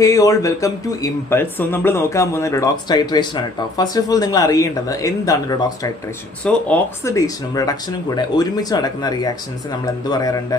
Hey all welcome to Impulse. So നമ്മൾ നോക്കാൻ പോകുന്ന റിഡോക്സ് ടൈട്രേഷൻ ആണ് കേട്ടോ. ഫസ്റ്റ് ഓഫ് ഓൾ നിങ്ങൾ അറിയേണ്ടത് എന്താണ് റിഡോക്സ് ടൈട്രേഷൻ. സോ ഓക്സിഡേഷനും റിഡക്ഷനും കൂടെ ഒരുമിച്ച് നടക്കുന്ന റിയാക്ഷൻസ് നമ്മൾ എന്ത് പറയാറുണ്ട്?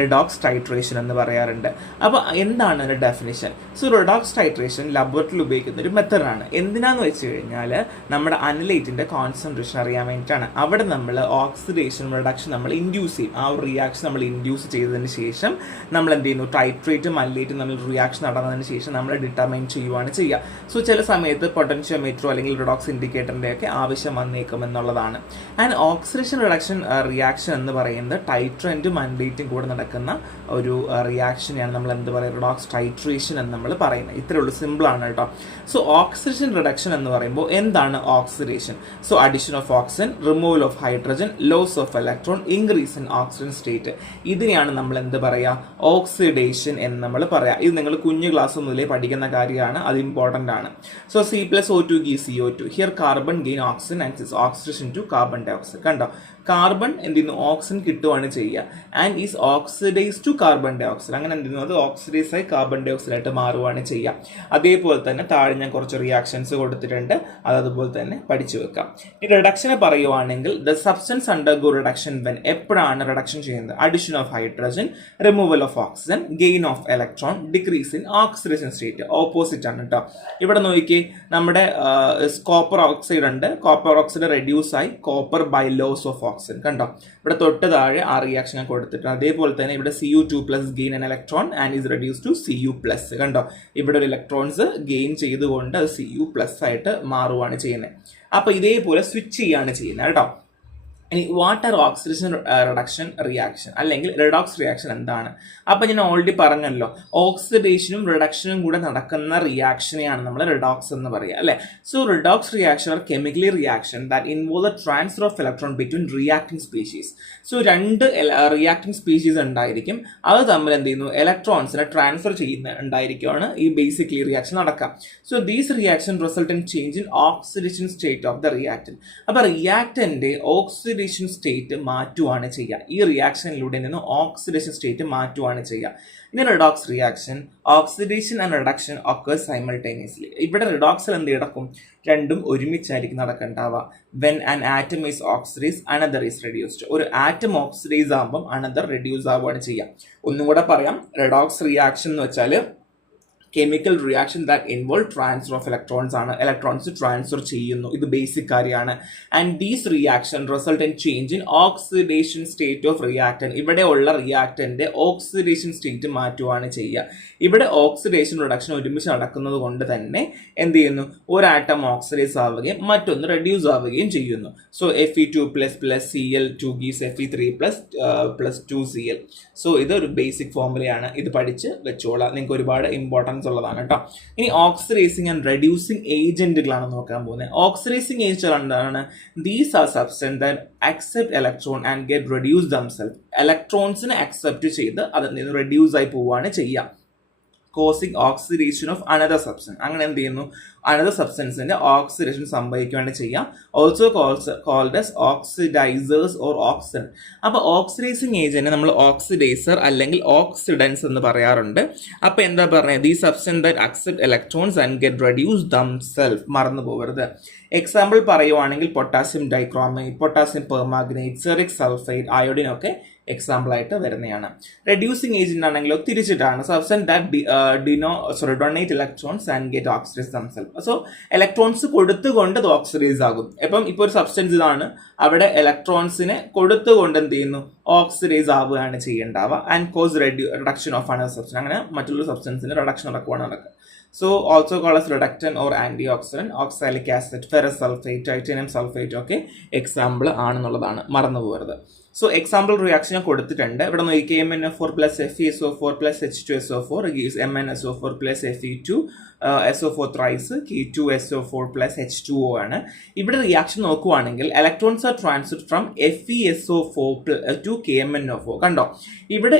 റിഡോക്സ് ടൈട്രേഷൻ എന്ന് പറയാറുണ്ട്. അപ്പോൾ എന്താണ് ഒരു ഡെഫിനിഷൻ? സോ റിഡോക്സ് ടൈട്രേഷൻ ലബോറട്ടറിയിൽ ഉപയോഗിക്കുന്ന ഒരു മെത്തഡാണ്. എന്തിനാന്ന് വെച്ച് കഴിഞ്ഞാൽ നമ്മുടെ അനലൈറ്റിന്റെ കോൺസെൻട്രേഷൻ അറിയാൻ വേണ്ടിയിട്ടാണ്. അവിടെ നമ്മൾ ഓക്സിഡേഷൻ റിഡക്ഷൻ നമ്മൾ ഇൻഡ്യൂസ് ചെയ്യും. ആ ഒരു റിയാക്ഷൻ നമ്മൾ ഇൻഡ്യൂസ് ചെയ്തതിന് ശേഷം നമ്മൾ എന്ത് ചെയ്യുന്നു? ടൈട്രേറ്റും അനലൈറ്റും നമ്മൾ റിയാക്ഷൻ നടന്നതിന് ശേഷം നമ്മൾ ഡിറ്റർമൈൻ ചെയ്യുവാണ് ചെയ്യുക. സോ ചില സമയത്ത് പൊട്ടൻഷ്യോമീറ്ററോ അല്ലെങ്കിൽ റിഡോക്സ് ഇൻഡിക്കേറ്ററിന്റെ ഒക്കെ ആവശ്യം വന്നേക്കും എന്നുള്ളതാണ്. ആൻഡ് ഓക്സിഡേഷൻ റിഡക്ഷൻ റിയാക്ഷൻ എന്ന് പറയുന്നത് ടൈട്രൻറ്റും അനലൈറ്റും കൂടെ നടക്കുന്ന ഒരു റിയാക്ഷനെയാണ് നമ്മൾ എന്ത് പറയുക? റിഡോക്സ് ടൈട്രേഷൻ എന്ന് നമ്മൾ പറയുന്നത്. ഇത്രയേ ഉള്ളൂ, സിമ്പിൾ ആണ് കേട്ടോ. സോ ഓക്സിഡേഷൻ റിഡക്ഷൻ എന്ന് പറയുമ്പോൾ എന്താണ് oxidation? So addition of oxygen, removal of hydrogen, loss of electron, increase in oxygen state. ഇതിനെയാണ് നമ്മൾ എന്ത് പറയുക? ഓക്സിഡേഷൻ എന്ന് നമ്മൾ പറയാം. ഇത് നിങ്ങൾ കുഞ്ഞു ക്ലാസ് മുതലേ പഠിക്കുന്ന കാര്യമാണ്, അത് ഇമ്പോർട്ടൻ്റ് ആണ്. So C+O2 gives CO2. Here carbon gain oxygen and oxidation to carbon ഡൈ ഓക്സൈഡ്. കണ്ടോ, കാർബൺ എന്ത് ചെയ്യുന്നു? ഓക്സിജൻ കിട്ടുവാണ് ചെയ്യുക. And is oxidise to carbon ഡൈ ഓക്സൈഡ്. അങ്ങനെ എന്ത് ചെയ്യുന്നു? അത് ഓക്സിഡൈസ് ആയി കാർബൺ ഡൈ ഓക്സൈഡ് ആയിട്ട് മാറുവാണ് ചെയ്യുക. അതേപോലെ തന്നെ താഴെ ഞാൻ കുറച്ച് റിയാക്ഷൻസ് കൊടുത്തിട്ടുണ്ട്, അതുപോലെ തന്നെ പഠിച്ചു വെക്കാം. ഈ റിഡക്ഷനെ പറയുവാണെങ്കിൽ the substance undergo reduction when. എപ്പോഴാണ് റിഡക്ഷൻ ചെയ്യുന്നത്? Addition of hydrogen, removal of oxygen, gain of electron, decrease in oxidation state. Opposite ആണ് കേട്ടോ. ഇവിടെ നോക്കിയേ, നമ്മുടെ കോപ്പർ ഓക്സൈഡ് ഉണ്ട്. കോപ്പർ ഓക്സൈഡ് റെഡ്യൂസ് ആയി copper by loss of oxygen. കണ്ടോ, ഇവിടെ തൊട്ട് താഴെ ആ റിയാക്ഷൻ ഞാൻ കൊടുത്തിട്ടുണ്ട്. അതേപോലെ തന്നെ ഇവിടെ Cu2+ gain an electron and is reduce to Cu+. കണ്ടോ, ഇവിടെ ഒരു ഇലക്ട്രോൺസ് ഗെയിൻ ചെയ്തുകൊണ്ട് അത് Cu+ ആയിട്ട് മാറുവാണ് ചെയ്യുന്നത്. അപ്പൊ ഇതേപോലെ സ്വിച്ച് ചെയ്യാണ് ചെയ്യുന്നത് കേട്ടോ. ഇനി വാട്ടർ ഓക്സിഡേഷൻ റിഡക്ഷൻ റിയാക്ഷൻ അല്ലെങ്കിൽ റിഡോക്സ് റിയാക്ഷൻ എന്താണ്? അപ്പം ഞാൻ ഓൾറെഡി പറഞ്ഞല്ലോ, ഓക്സിഡേഷനും റിഡക്ഷനും കൂടെ നടക്കുന്ന റിയാക്ഷനെയാണ് നമ്മൾ റിഡോക്സ് എന്ന് പറയുക, അല്ലേ? So redox reaction are chemically reaction that involve the transfer of electron between reacting species. So രണ്ട് റിയാക്ടിംഗ് സ്പീഷീസ് ഉണ്ടായിരിക്കും, അത് തമ്മിൽ എന്ത് ചെയ്യുന്നു? ഇലക്ട്രോൺസിനെ ട്രാൻസ്ഫർ ചെയ്യുന്ന ഉണ്ടായിരിക്കുകയാണ് ഈ ബേസിക്കലി റിയാക്ഷൻ നടക്കുക. So these reaction result in change in oxidation state of the reactant. അപ്പോൾ റിയാക്ടന്റെ ഓക്സിഡേഷൻ സ്റ്റേറ്റ് മാറ്റുവാണ് ചെയ്യുക. ഈ റിയാക്ഷനിലൂടെ നിന്ന് ഓക്സിഡേഷൻ സ്റ്റേറ്റ് മാറ്റുവാണ് ചെയ്യുക. ഇനി redox reaction, oxidation and reduction occurs simultaneously. ഇവിടെ റിഡോക്സിൽ എന്ത് നടക്കും? രണ്ടും ഒരുമിച്ചായിരിക്കും നടക്കണ്ടാവുക. When an atom is oxidise another is reduced. ഒരു ആറ്റം ഓക്സിഡൈസ് ആകുമ്പോൾ അനദർ റെഡ്യൂസ് ആവുകയാണ് ചെയ്യുക. ഒന്നും കൂടെ പറയാം, റിഡോക്സ് റിയാക്ഷൻ എന്ന് വെച്ചാൽ chemical reaction that involve transfer of electrons ആണ്. ഇലക്ട്രോൺസ് ട്രാൻസ്ഫർ ചെയ്യുന്നു, ഇത് ബേസിക് കാര്യമാണ്. And these reaction result in change in oxidation state of reactant. ഇവിടെ ഉള്ള റിയാക്ടന്റെ ഓക്സിഡേഷൻ സ്റ്റേറ്റ് മാറ്റുവാണ് ചെയ്യുക. ഇവിടെ ഓക്സിഡേഷൻ റിഡക്ഷൻ ഒരുമിച്ച് നടക്കുന്നത് കൊണ്ട് തന്നെ എന്ത് ചെയ്യുന്നു? ഒരു ആറ്റം ഓക്സിഡൈസ് ആവുകയും മറ്റൊന്ന് റെഡ്യൂസ് ആവുകയും ചെയ്യുന്നു. So Fe2++ Cl2 gives Fe3++2Cl. So ഇതൊരു ബേസിക് ഫോർമുലയാണ്, ഇത് പഠിച്ച് വെച്ചോളാം, നിങ്ങൾക്ക് ഒരുപാട് ഇമ്പോർട്ടൻസ് ഉള്ളതാണ് കേട്ടോ. ഇനി ഓക്സിഡൈസിങ് ആൻഡ് റെഡ്യൂസിങ് ഏജന്റുകളാണ് നോക്കാൻ പോകുന്നത്. ഓക്സിഡൈസിങ് ഏജന്റ് എന്താണ്? These are substance that accept electron and get reduce themselves. ഇലക്ട്രോൺസിനെ അക്സെപ്റ്റ് ചെയ്ത് അതിൽ നിന്ന് റെഡ്യൂസ് ആയി പോവുകയാണ് ചെയ്യുക. Causing oxidation of another substance. അങ്ങനെ എന്ത് ചെയ്യുന്നു? അനദർ സബ്സ്റ്റൻസിന്റെ ഓക്സിഡേഷൻ സംഭവിക്കുകയാണ് ചെയ്യുക. Also called as oxidisers or oxidant. അപ്പോൾ ഓക്സിഡൈസിങ് ഏജന്റ് നമ്മൾ ഓക്സിഡൈസർ അല്ലെങ്കിൽ ഓക്സിഡൻസ് എന്ന് പറയാറുണ്ട്. അപ്പോൾ എന്താ പറയുക? These substance that accept electrons and get reduce themselves. മറന്നു പോകരുത്. എക്സാമ്പിൾ പറയുവാണെങ്കിൽ potassium dichromate, potassium permanganate, ceric sulphide, iodine ഒക്കെ എക്സാമ്പിൾ ആയിട്ട് വരുന്നതാണ്. റെഡ്യൂസിങ് ഏജന്റ് ആണെങ്കിലോ തിരിച്ചിട്ടാണ്. Substance that donate electrons and get oxidise themselves. So electrons കൊടുത്തുകൊണ്ട് അത് ഓക്സിഡൈസ് ആകും. ഇപ്പോൾ ഒരു സബ്സ്റ്റൻസ് ഇതാണ്, അവിടെ ഇലക്ട്രോൺസിനെ കൊടുത്തുകൊണ്ട് എന്ത് ചെയ്യുന്നു? ഓക്സിഡൈസ് ആവുകയാണ് ചെയ്യേണ്ടാവുക. And cause reduction of another substance. അങ്ങനെ മറ്റുള്ള സബ്സ്റ്റൻസിന് റിഡക്ഷൻ നടക്കുകയാണ് നടക്കുക. So also called as reductant or antioxidant, oxalic acid, ferrous sulfate, titanium sulfate ഒക്കെ എക്സാമ്പിൾ ആണെന്നുള്ളതാണ്, മറന്നു പോകരുത്. സോ എക്സാമ്പിൾ റിയാക്ഷൻ ഞാൻ കൊടുത്തിട്ടുണ്ട്. ഇവിടെ നോക്കി MnO4+ FeSO4+ H2SO4 gives MnSO4+ Fe2 SO4 thrice K2SO4+ H2O ആണ്. ഇവിടെ റിയാക്ഷൻ നോക്കുവാണെങ്കിൽ electrons are transferred from FeSO4 to KMnO4. കണ്ടോ, ഇവിടെ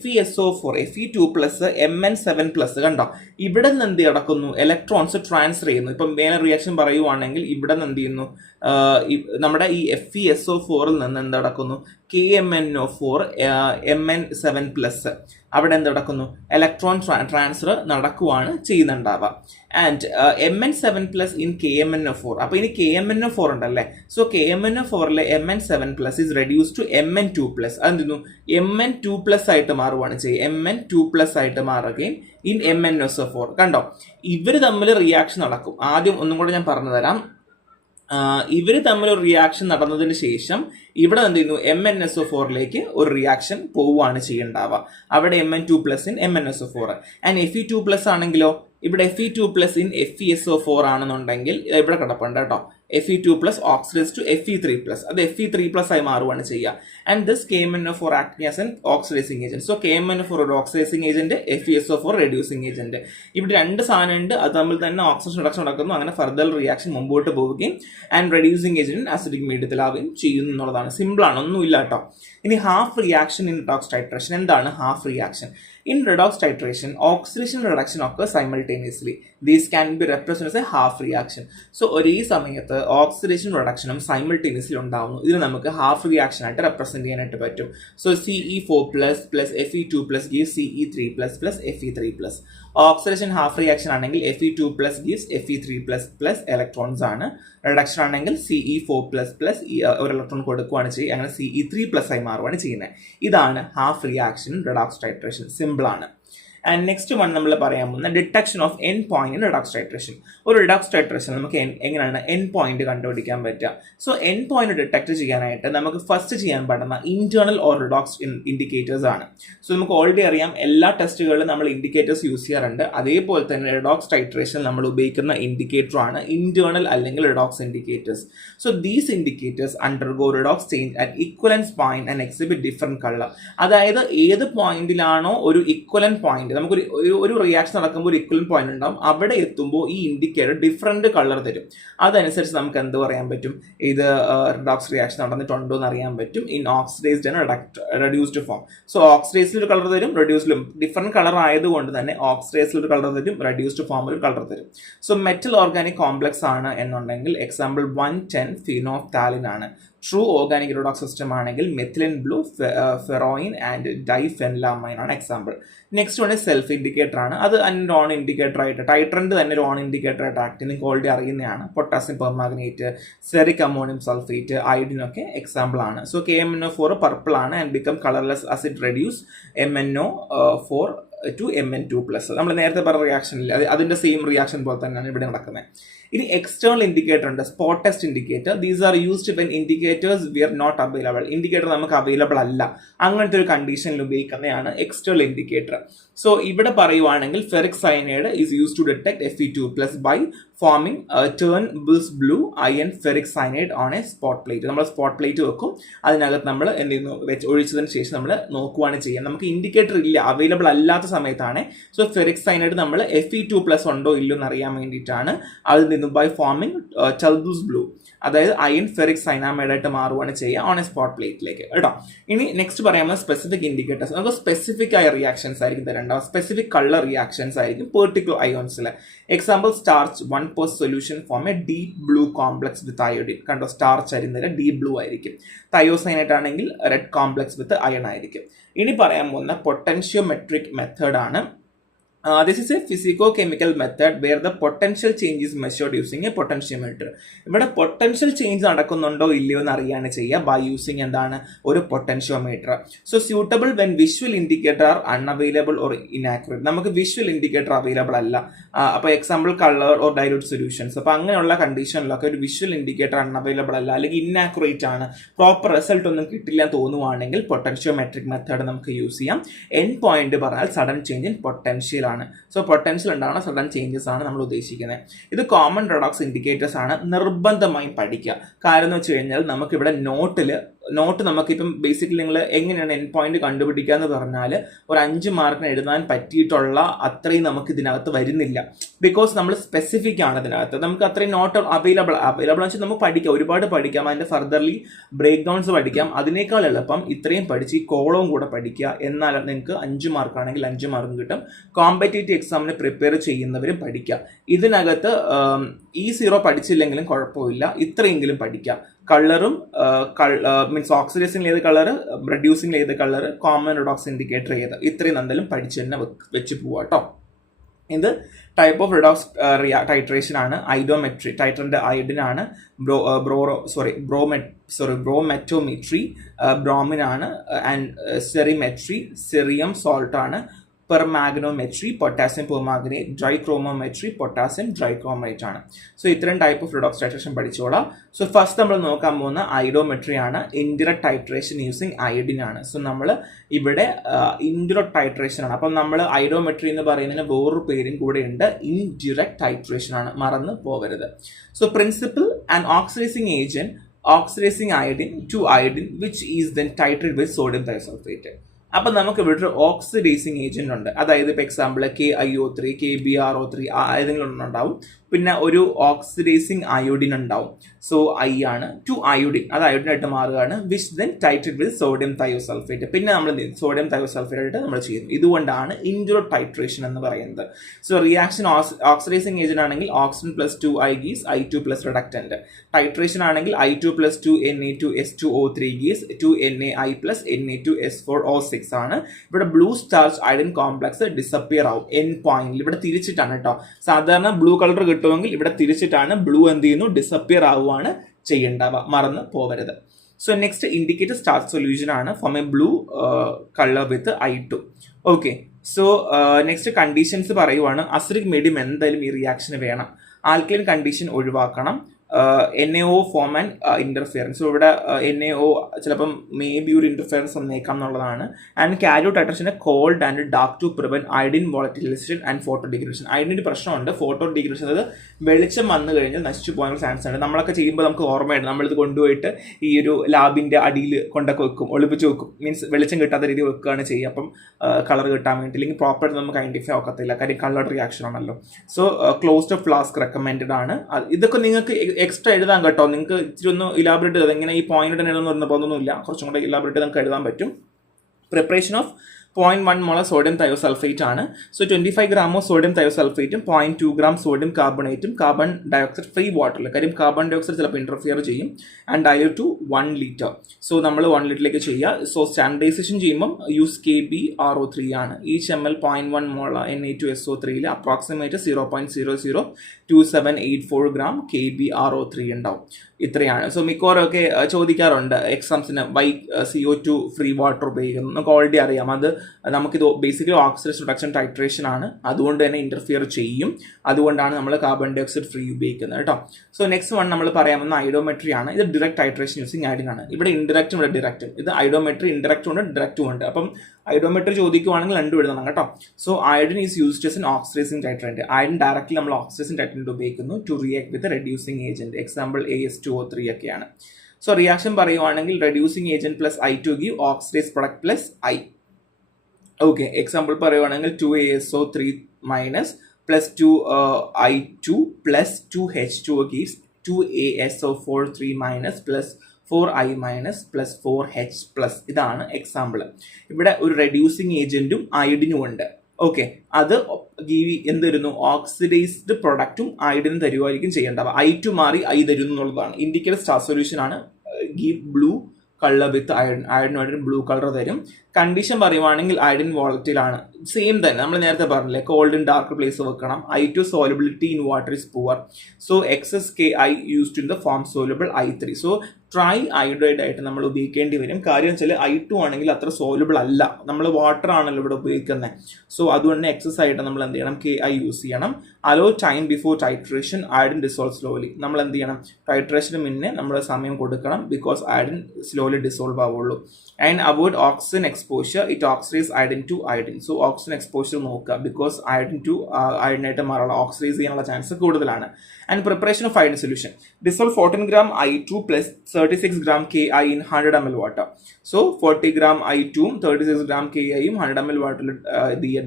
FeSO4 Fe2+ Mn7+. കണ്ടോ, ഇവിടെ നിന്ന് എന്ത് നടക്കുന്നു? ഇലക്ട്രോൺസ് ട്രാൻസ്ഫർ ചെയ്യുന്നു. ഇപ്പം വേറെ റിയാക്ഷൻ പറയുവാണെങ്കിൽ ഇവിടെ നിന്ന് എന്ത് ചെയ്യുന്നു? നമ്മുടെ ഈ FeSO4ൽ നിന്ന് എന്ത് നടക്കുന്നു? KMnO4 Mn7+. അവിടെ എന്ത് നടക്കുന്നു, ഇലക്ട്രോൺ ട്രാൻസ്ഫർ നടക്കുവാണ് ചെയ്യുന്നുണ്ടാവുക. And Mn7+ in KMnO4. അപ്പോൾ ഇനി KMnO4 ഉണ്ടല്ലേ, സോ KMnO4ലെ Mn7+ is reduce to Mn2+. അതെന്തുന്നു, Mn2+ ആയിട്ട് മാറുവാണ് ചെയ്യുക. Mn2+ ആയിട്ട് മാറുകയും ഇൻ MnSO4. കണ്ടോ, ഇവർ തമ്മിൽ റിയാക്ഷൻ നടക്കും. ആദ്യം ഒന്നും കൂടെ ഞാൻ പറഞ്ഞു തരാം. ഇവർ തമ്മിൽ ഒരു റിയാക്ഷൻ നടന്നതിന് ശേഷം ഇവിടെ എന്ത് ചെയ്യുന്നു, MnSO4ലേക്ക് ഒരു റിയാക്ഷൻ പോവുകയാണ് ചെയ്യേണ്ടാവുക. അവിടെ Mn2+ in MnSO4. And Fe2+ ആണെങ്കിലോ, ഇവിടെ Fe2+ ഇൻ FeSO4 ആണെന്നുണ്ടെങ്കിൽ ഇവിടെ കിടപ്പുണ്ട് കേട്ടോ. Fe2+ oxidized to Fe3+. അത് Fe3+ ആയി മാറുകയാണ് ചെയ്യുക. And this KMnO4 acting as an oxidising agent. So KMnO4 ഒരു oxidising agent, FeSO4 reducing agent. ഇവിടെ രണ്ട് സാധനം ഉണ്ട്, അത് തമ്മിൽ തന്നെ ഓക്സിഡേഷൻ റിഡക്ഷൻ നടക്കുന്നു. അങ്ങനെ ഫർദർ റിയാക്ഷൻ മുമ്പോട്ട് പോവുകയും ആൻഡ് റെഡ്യൂസിങ് ഏജന്റ് ആസിഡിക് മീഡിയത്തിലാവുകയും ചെയ്യുന്നു എന്നുള്ളതാണ്. സിമ്പിൾ ആണ്, ഒന്നുമില്ല കേട്ടോ. ഇനി half reaction in redox titration. എന്താണ് half reaction? In redox titration, oxidation and reduction occur simultaneously. These can be represented as a half reaction. So, ഒരേ സമയത്ത് ഓക്സിഡേഷൻ റിഡക്ഷനും സൈമിൾട്ടേനിയസ്ലി ഉണ്ടാവുന്നു. ഇതിന് നമുക്ക് ഹാഫ് റിയാക്ഷൻ ആയിട്ട് റെപ്രസെന്റ് ചെയ്യാനായിട്ട് പറ്റും. So Ce4+ plus Fe2+ gives Ce3+ Fe3+. Oxidation half reaction ആണെങ്കിൽ Fe2+ gives Fe3+ electrons ആണ്. റിഡക്ഷൻ ആണെങ്കിൽ Ce4+ ഒരു ഇലക്ട്രോൺ കൊടുക്കുകയാണ് ചെയ്യുക. അങ്ങനെ Ce3+ ആയി മാറുകയാണ് ചെയ്യുന്നത്. ഇതാണ് half reaction redox titration. Simple ആണ്. ആൻഡ് നെക്സ്റ്റ് വൺ നമ്മൾ പറയാൻ പോകുന്ന detection of end point in redox titration. ഒരു റിഡോക്സ് ടൈട്രേഷൻ നമുക്ക് എങ്ങനെയാണ് എൻ പോയിന്റ് കണ്ടുപിടിക്കാൻ പറ്റുക? സോ എൻ പോയിന്റ് ഡിറ്റക്ട് ചെയ്യാനായിട്ട് നമുക്ക് ഫസ്റ്റ് ചെയ്യാൻ പറ്റുന്ന ഇന്റേണൽ ഓർ റിഡോക്സ് ഇൻഡിക്കേറ്റേഴ്സ് ആണ്. സോ നമുക്ക് ഓൾറെഡി അറിയാം, എല്ലാ ടെസ്റ്റുകളിലും നമ്മൾ ഇൻഡിക്കേറ്റേഴ്സ് യൂസ് ചെയ്യാറുണ്ട്. അതേപോലെ തന്നെ റിഡോക്സ് ടൈട്രേഷൻ നമ്മൾ ഉപയോഗിക്കുന്ന ഇൻഡിക്കേറ്റർ ആണ് ഇന്റേണൽ അല്ലെങ്കിൽ redox indicators. So these indicators undergo redox change at ഇക്വലൻസ് point and exhibit different colour. അതായത് ഏത് പോയിന്റിലാണോ ഒരു ഇക്വലന്റ് പോയിന്റ്, നമുക്കൊരു ഒരു റിയാക്ഷൻ നടക്കുമ്പോൾ ഒരു ഇക്വലന്റ് പോയിന്റ് ഉണ്ടാവും, അവിടെ എത്തുമ്പോൾ ഈ ഇൻഡിക്കേറ്റർ ഡിഫറെന്റ് കളർ തരും. അതനുസരിച്ച് നമുക്ക് എന്ത് പറയാൻ പറ്റും, ഇത് റിഡോക്സ് റിയാക്ഷൻ നടന്നിട്ടുണ്ടോ എന്ന് അറിയാൻ പറ്റും. In oxidised and reduced form. So ഓക്സിഡൈസിൽ ഒരു കളർ തരും, റെഡ്യൂസ്ഡിലും ഡിഫറെന്റ് കളർ ആയതുകൊണ്ട് തന്നെ ഓക്സിഡൈസിൽ ഒരു കളർ തരും, റെഡ്യൂസ്ഡ് ഫോമിൽ ഒരു കളർ തരും. സോ മെറ്റൽ ഓർഗാനിക് കോംപ്ലക്സ് ആണ് എന്നുണ്ടെങ്കിൽ എക്സാമ്പിൾ 110 ഫിനോഫ്താലിൻ ആണ്. ട്രൂ ഓർഗാനിക് റിഡോക്സ് സിസ്റ്റം ആണെങ്കിൽ മെത്തിലിൻ ബ്ലൂ, ഫെറോയിൻ ആൻഡ് ഡൈഫെൻലാമൈൻ ആണ് example. Next one self indicator ആണ്. അത് നോൺ ഇൻഡിക്കേറ്റർ ആയിട്ട് ടൈട്രന്റ് തന്നെ നോൺ ഇൻഡിക്കേറ്റർ ആയിട്ട് ആക്ട് ചെയ്യുന്ന ക്വാളിറ്റി അറിയുന്നതാണ്. Potassium permanganate, steric ammonium sulphate, iodine ഒക്കെ എക്സാമ്പിൾ ആണ്. സോ KMnO4 പർപ്പിൾ ആണ് and become colourless as it reduce MnO4 to Mn2+. നമ്മൾ നേരത്തെ പറഞ്ഞ റിയാക്ഷൻ ഇല്ല, അതിന്റെ സെയിം റിയാക്ഷൻ പോലെ തന്നെയാണ് ഇവിടെ നടക്കുന്നത്. ഇനി എക്സ്റ്റേണൽ ഇൻഡിക്കേറ്റർ ഉണ്ട്, spot test indicator. These are used when indicators were not available. Indicator നമുക്ക് അവൈലബിൾ അല്ല, അങ്ങനത്തെ ഒരു കണ്ടീഷനിൽ ഉപയോഗിക്കുന്നതാണ് എക്സ്റ്റേണൽ ഇൻഡിക്കേറ്റർ. സോ ഇവിടെ പറയുവാണെങ്കിൽ ferric cyanide is use to detect Fe2+ by forming Turnbull's blue iron ferric cyanide on a spot plate. നമ്മൾ spot plate വെക്കും, അതിനകത്ത് നമ്മൾ എന്ത് ചെയ്യുന്നു, ഒഴിച്ചതിന് ശേഷം നമ്മൾ നോക്കുവാണ് ചെയ്യുക. നമുക്ക് ഇൻഡിക്കേറ്റർ ഇല്ല, അവൈലബിൾ അല്ലാത്ത സമയത്താണ്. സോ ഫെറിക് സയനൈഡ് നമ്മൾ Fe2+ ഉണ്ടോ ഇല്ലോ എന്ന് അറിയാൻ വേണ്ടിയിട്ടാണ് അതിൽ നിന്നും ബൈ ഫോമിംഗ് ടർബൂസ് ബ്ലൂ, അതായത് അയൺ ഫെറിക് സൈനാമൈഡ് ആയിട്ട് മാറുകയാണ് ചെയ്യുക ഓൺ എ സ്പോട്ട് പ്ലേറ്റിലേക്ക് കേട്ടോ. ഇനി നെക്സ്റ്റ് പറയാൻ സ്പെസിഫിക് ഇൻഡിക്കേറ്റേഴ്സ്. നമുക്ക് സ്പെസിഫിക് ആയ റിയാക്ഷൻസ് ആയിരിക്കും തരേണ്ടത്, സ്പെസിഫിക് കളർ റിയാക്ഷൻസ് ആയിരിക്കും പെർട്ടിക്കുലർ അയോൺസിൽ. Example starch 1% solution form a deep blue complex with iodine. കണ്ടോ, സ്റ്റാർച്ച് ആയിരുന്നില്ല, ഡീപ് ബ്ലൂ ആയിരിക്കും. തയോസൈനൈറ്റ് ആണെങ്കിൽ റെഡ് കോംപ്ലക്സ് വിത്ത് അയൺ ആയിരിക്കും. ഇനി പറയാൻ പോകുന്ന പൊട്ടൻഷ്യോമെട്രിക് മെത്തേഡ് ആണ്. This is a physicochemical method where the potential change is measured using a potentiometer. ഇവിടെ പൊട്ടൻഷ്യൽ ചേഞ്ച് നടക്കുന്നുണ്ടോ ഇല്ലയോ എന്ന് അറിയാണ് ചെയ്യുക ബൈ യൂസിങ് എന്താണ്, ഒരു potentiometer. So suitable when visual indicator are unavailable or inaccurate. നമുക്ക് വിഷ്വൽ ഇൻഡിക്കേറ്റർ അവൈലബിൾ അല്ല, അപ്പോൾ example colour or dilute solutions. അപ്പോൾ അങ്ങനെയുള്ള കണ്ടീഷനിലൊക്കെ ഒരു വിഷ്വൽ ഇൻഡിക്കേറ്റർ അൺഅവൈലബിൾ അല്ല, അല്ലെങ്കിൽ ഇനാക്യുറേറ്റ് ആണ്, പ്രോപ്പർ റിസൾട്ട് ഒന്നും കിട്ടില്ല തോന്നുവാണെങ്കിൽ പൊട്ടൻഷ്യോമെട്രിക് മെത്തേഡ് നമുക്ക് യൂസ് ചെയ്യാം. എൻ പോയിന്റ് പറഞ്ഞാൽ സഡൻ ചേഞ്ച് ഇൻ പൊട്ടൻഷ്യൽ ആണ്. സോ പൊട്ടൻഷ്യൽ ഉണ്ടാകുന്ന സഡൻ ചേഞ്ചസ് ആണ് നമ്മൾ ഉദ്ദേശിക്കുന്നത്. ഇത് കോമൺ റിഡോക്സ് ഇൻഡിക്കേറ്റേഴ്സ് ആണ്, നിർബന്ധമായും പഠിക്കുക. കാരണം എന്ന് വെച്ച് കഴിഞ്ഞാൽ നമുക്കിവിടെ നോട്ട് നമുക്കിപ്പം ബേസിക്കലി നിങ്ങൾ എങ്ങനെയാണ് എൻ പോയിന്റ് കണ്ടുപിടിക്കുക എന്ന് പറഞ്ഞാൽ ഒരു 5 മാർക്കിന് എഴുതാൻ പറ്റിയിട്ടുള്ള അത്രയും നമുക്ക് ഇതിനകത്ത് വരുന്നില്ല. ബിക്കോസ് നമ്മൾ സ്പെസിഫിക് ആണ് ഇതിനകത്ത്, നമുക്ക് അത്രയും നോട്ട് അവൈലബിൾ വെച്ചാൽ നമുക്ക് പഠിക്കാം, ഒരുപാട് പഠിക്കാം, അതിൻ്റെ ഫർദർലി ബ്രേക്ക് ഡൗൺസ് പഠിക്കാം. അതിനേക്കാൾ എളുപ്പം ഇത്രയും പഠിച്ച് ഈ കോളവും കൂടെ പഠിക്കുക. എന്നാൽ നിങ്ങൾക്ക് 5 മാർക്കാണെങ്കിൽ 5 മാർക്കും കിട്ടും. കോമ്പറ്റേറ്റീവ് എക്സാമിന് പ്രിപ്പയർ ചെയ്യുന്നവരും പഠിക്കുക. ഇതിനകത്ത് E0 പഠിച്ചില്ലെങ്കിലും കുഴപ്പമില്ല, ഇത്രയെങ്കിലും പഠിക്കാം. കളറും മീൻസ് ഓക്സിഡൈസിംഗ് ഏത് കളർ, റെഡ്യൂസിംഗ് ഏത് കളർ, കോമൺ റിഡോക്സ് ഇൻഡിക്കേറ്റർ ഏത്, ഇത്രയും എന്തായാലും പഠിച്ച് തന്നെ വെച്ച് പോവാം കേട്ടോ. ഇത് ടൈപ്പ് ഓഫ് റിഡോക്സ് ടൈട്രേഷൻ ആണ്. ഐഡോമെട്രി, ടൈറ്ററിന്റെ അയഡിൻ ആണ്. ബ്രോമെറ്റോമെട്രി, ബ്രോമിൻ ആണ്. ആൻഡ് സെറിമെട്രി, സെറിയം സോൾട്ട് ആണ്. Permanganometry, potassium permanganate. Dichromometry, potassium dichromate ആണ്. സോ ഇത്രയും ടൈപ്പ് ഓഫ് റിഡോക്സ് ടൈട്രേഷൻ പഠിച്ചോളാം. സോ ഫസ്റ്റ് നമ്മൾ നോക്കാൻ പോകുന്ന ഐഡോമെട്രി ആണ്. ഇൻഡിറക്ട് ടൈട്രേഷൻ യൂസിങ് അയഡിൻ ആണ്. സോ നമ്മൾ ഇവിടെ ഇൻഡിറക്ട് ടൈട്രേഷൻ ആണ്. അപ്പം നമ്മൾ ഐഡോമെട്രി എന്ന് പറയുന്നതിന് വേറൊരു പേരും കൂടെ ഉണ്ട്, ഇൻഡിറക്ട് ടൈട്രേഷൻ ആണ്, മറന്ന് പോകരുത്. So principle, an oxidising agent oxidizing iodine to iodine which is then titrated with sodium thiosulfate. അപ്പം നമുക്ക് ഇവിടെ ഒരു ഓക്സിഡൈസിങ് ഏജന്റ് ഉണ്ട്. അതായത് ഇപ്പോൾ എക്സാമ്പിൾ KiO3, KbRO3 ഏതെങ്കിലും ഉണ്ടാവും. പിന്നെ ഒരു ഓക്സിഡൈസിങ് അയോഡിൻ ഉണ്ടാവും. സോ ഐ ആണ് ടു അയോഡിൻ, അത് അയോഡിനായിട്ട് മാറുകയാണ്. വിച്ച് ദെൻ ടൈറ്റഡ് വിത്ത് സോഡിയം തയോസൾഫേറ്റ്. പിന്നെ നമ്മൾ സോഡിയം തയോസൾഫേറ്റ് ആയിട്ട് നമ്മൾ ചെയ്യുന്നു. ഇതുകൊണ്ടാണ് ഇൻഡോർ ടൈട്രേഷൻ എന്ന് പറയുന്നത്. സോ റിയാക്ഷൻ ഓക്സിഡൈസിങ് ഏജന്റ് ആണെങ്കിൽ ഓക്സിജൻ പ്ലസ് 2I ഗീസ് I2 പ്ലസ് റിഡക്റ്റന്റ്. ടൈട്രേഷൻ ആണെങ്കിൽ I2 പ്ലസ് 2Na2S2O3 ഗീസ് 2NaI പ്ലസ് Na2S4O6 ആണ്. ഇവിടെ blue starch iodine complex disappear ആവും എൻ പോയിന്റിൽ. ഇവിടെ തിരിച്ചിട്ടാണ് കേട്ടോ. സാധാരണ ബ്ലൂ കളർ കിട്ടുമെങ്കിൽ ഇവിടെ തിരിച്ചിട്ടാണ് ബ്ലൂ എന്ത് ചെയ്യുന്നു, ഡിസപ്പിയർ ആവുകയാണ് ചെയ്യേണ്ടവ, മറന്ന് പോകരുത്. So next indicator starch solution ആണ് from a blue colour with I2. Okay, so next conditions പറയുവാണ്. അസിഡിക് മീഡിയം എന്തായാലും ഈ റിയാക്ഷന് വേണം. ആൽക്കലൈൻ കണ്ടീഷൻ ഒഴിവാക്കണം. NaO form and interference. ഇവിടെ NaO ചിലപ്പം മേ ബി ഒരു ഇന്റർഫിയറൻസ് വന്നേക്കാം എന്നുള്ളതാണ്. And carry out titration cold and dark to prevent iodine volatilisation and photo degradation. അയഡിന് പ്രശ്നമുണ്ട്, ഫോട്ടോ ഡിഗ്രേഡേഷൻ, അതായത് വെളിച്ചം വന്നു കഴിഞ്ഞാൽ നശിച്ചു പോകാനുള്ള ചാൻസ് ഉണ്ട്. നമ്മളൊക്കെ ചെയ്യുമ്പോൾ നമുക്ക് ഓർമ്മയുണ്ട്, നമ്മളിത് കൊണ്ടുപോയിട്ട് ഈ ഒരു ലാബിന്റെ അടിയിൽ കൊണ്ടൊക്കെ വെക്കും, ഒളിപ്പിച്ച് വെക്കും. മീൻസ് വെളിച്ചം കിട്ടാത്ത രീതിയിൽ വെക്കുകയാണ് ചെയ്യുക. അപ്പം കളർ കിട്ടാൻ വേണ്ടി, അല്ലെങ്കിൽ പ്രോപ്പറായിട്ട് നമുക്ക് ഐഡന്റിഫൈ ആക്കത്തില്ല, കാര്യം കളർ റിയാക്ഷൻ ആണല്ലോ. സോ ക്ലോസ്ഡ് ഫ്ലാസ്ക് റെക്കമെൻഡഡ് ആണ്. ഇതൊക്കെ നിങ്ങൾക്ക് എക്സ്ട്രാ എഴുതാൻ കേട്ടോ. നിങ്ങൾക്ക് ഇച്ചിരി ഒന്ന് ഇലാബറേറ്റ് ചെയ്ത് എങ്ങനെ ഈ പോയിന്റ് തന്നെ എഴുതുന്ന പറഞ്ഞൊന്നുമില്ല, കുറച്ചും കൂടെ ഇലാബറേറ്റ് നമുക്ക് എഴുതാൻ പറ്റും. Preparation of 0.1 molar sodium thiosulphate ആണ്. സോ 25 gram ഓഫ് സോഡിയം തയോസൾഫേറ്റും 0.2 gram സോഡിയം കാർബണേറ്റും കാർബൺ ഡയോക്സൈഡ് ഫ്രീ വാട്ടറിൽ, കാര്യം കാർബൺ ഡയോക്സൈഡ് ചിലപ്പോൾ ഇന്റർഫിയർ ചെയ്യും. And dilute to 1 liter. So നമ്മൾ 1 literലേക്ക് ചെയ്യുക. സോ സ്റ്റാൻഡർഡൈസേഷൻ ചെയ്യുമ്പം യൂസ് KbRO3 ആണ്. Each ml 0.1 molar Na2SO3 approximate 0.002784 gram KbRO3 ഉണ്ടാവും. ഇത്രയാണ്. സോ മിക്കവാറൊക്കെ ചോദിക്കാറുണ്ട് എക്സാംസിന് വൈ CO2 ഫ്രീ വാട്ടർ ഉപയോഗിക്കുന്നു. നമുക്ക് ഓൾറെഡി അറിയാം, അത് നമുക്കിത് ബേസിക്കലി ഓക്സിഡേഷൻ റിഡക്ഷൻ ടൈട്രേഷൻ ആണ്, അതുകൊണ്ട് തന്നെ ഇന്റർഫിയർ ചെയ്യും. അതുകൊണ്ടാണ് നമ്മൾ കാർബൺ ഡൈ ഓക്സൈഡ് ഫ്രീ ഉപയോഗിക്കുന്നത് കേട്ടോ. സോ നെക്സ്റ്റ് വൺ നമ്മൾ പറയാവുന്ന ഐഡോമെട്രി ആണ്. ഇത് ഡയറക്ട് ടൈട്രേഷൻ യൂസിങ് അയഡിൻ ആണ്. ഇവിടെ ഇൻഡയറക്റ്റും ഇവിടെ ഡയറക്റ്റും. ഇത് ഐഡോമെട്രി ഇൻഡയറക്റ്റും ഉണ്ട് ഡയറക്റ്റും ഉണ്ട്. അപ്പം ഐഡോമെട്രി ചോദിക്കുവാണെങ്കിൽ രണ്ടും എഴുതണം കേട്ടോ. So iodine is used as an oxidising titrant. Iodine directly നമ്മൾ ഓക്സിഡൈസിംഗ് ടൈട്രന്റ് ഉപയോഗിക്കുന്നു to react with reducing agent. Example AS2O3 ഒക്കെയാണ്. സോ റിയാക്ഷൻ പറയുവാണെങ്കിൽ reducing agent plus I2 give oxidise product plus I. Okay, example പറയുവാണെങ്കിൽ 2ASO3 minus plus 2I2 plus 2H2O gives 2ASO4 minus plus 4I minus plus 4H plus. ഇതാണ് example. ഇവിടെ ഒരു reducing ഏജന്റും അയഡിനും ഉണ്ട്. Okay, അത് എന്ത് തരുന്നു, oxidised പ്രൊഡക്റ്റും അയഡിനും തരുമായിരിക്കും ചെയ്യേണ്ടത്. I2 മാറി I തരുന്നു എന്നുള്ളതാണ്. ഇൻഡിക്കേറ്റർ സ്റ്റാർ സൊല്യൂഷൻ ആണ്. Give blue colour with iodine, അയഡിനുമായിട്ട് ബ്ലൂ കളർ തരും. കണ്ടീഷൻ പറയുവാണെങ്കിൽ അയഡിൻ വോളറ്റിലാണ്. സെയിം തന്നെ നമ്മൾ നേരത്തെ പറഞ്ഞില്ലേ, കോൾഡ് ഇൻ ഡാർക്ക് പ്ലേസ് വെക്കണം. I2 solubility in water is poor. So excess Ki used in the form soluble I3. So try iodide ആയിട്ട് നമ്മൾ ഉപയോഗിക്കേണ്ടി വരും. കാര്യം വെച്ചാൽ I2 ആണെങ്കിൽ അത്ര സോലുബിൾ അല്ല, നമ്മൾ വാട്ടർ ആണല്ലോ ഇവിടെ ഉപയോഗിക്കുന്നത്. സോ അതുകൊണ്ട് എക്സസ് ആയിട്ട് നമ്മൾ എന്ത് ചെയ്യണം, Ki യൂസ് ചെയ്യണം. Allow time before titration iodine dissolve slowly. നമ്മൾ എന്ത് ചെയ്യണം, ടൈട്രേഷന് മുന്നേ നമ്മൾ സമയം കൊടുക്കണം, ബിക്കോസ് അയഡിൻ സ്ലോലി ഡിസോൾവ് ആവുള്ളൂ. And avoid oxygen exposure, it oxidise iodine to iodine. So oxygen exposure നോക്കുക, ബിക്കോസ് അയഡിൻ ടു അയഡിനായിട്ട് മാറാനുള്ള ഓക്സിഡൈസ് ചെയ്യാനുള്ള ചാൻസ് കൂടുതലാണ്. And preparation of iodine solution, dissolve 14 gram I2 plus 36 gram Ki in 100 ml water. So 40 gram I2 36 gram Ki 100 ml വാട്ടറിൽ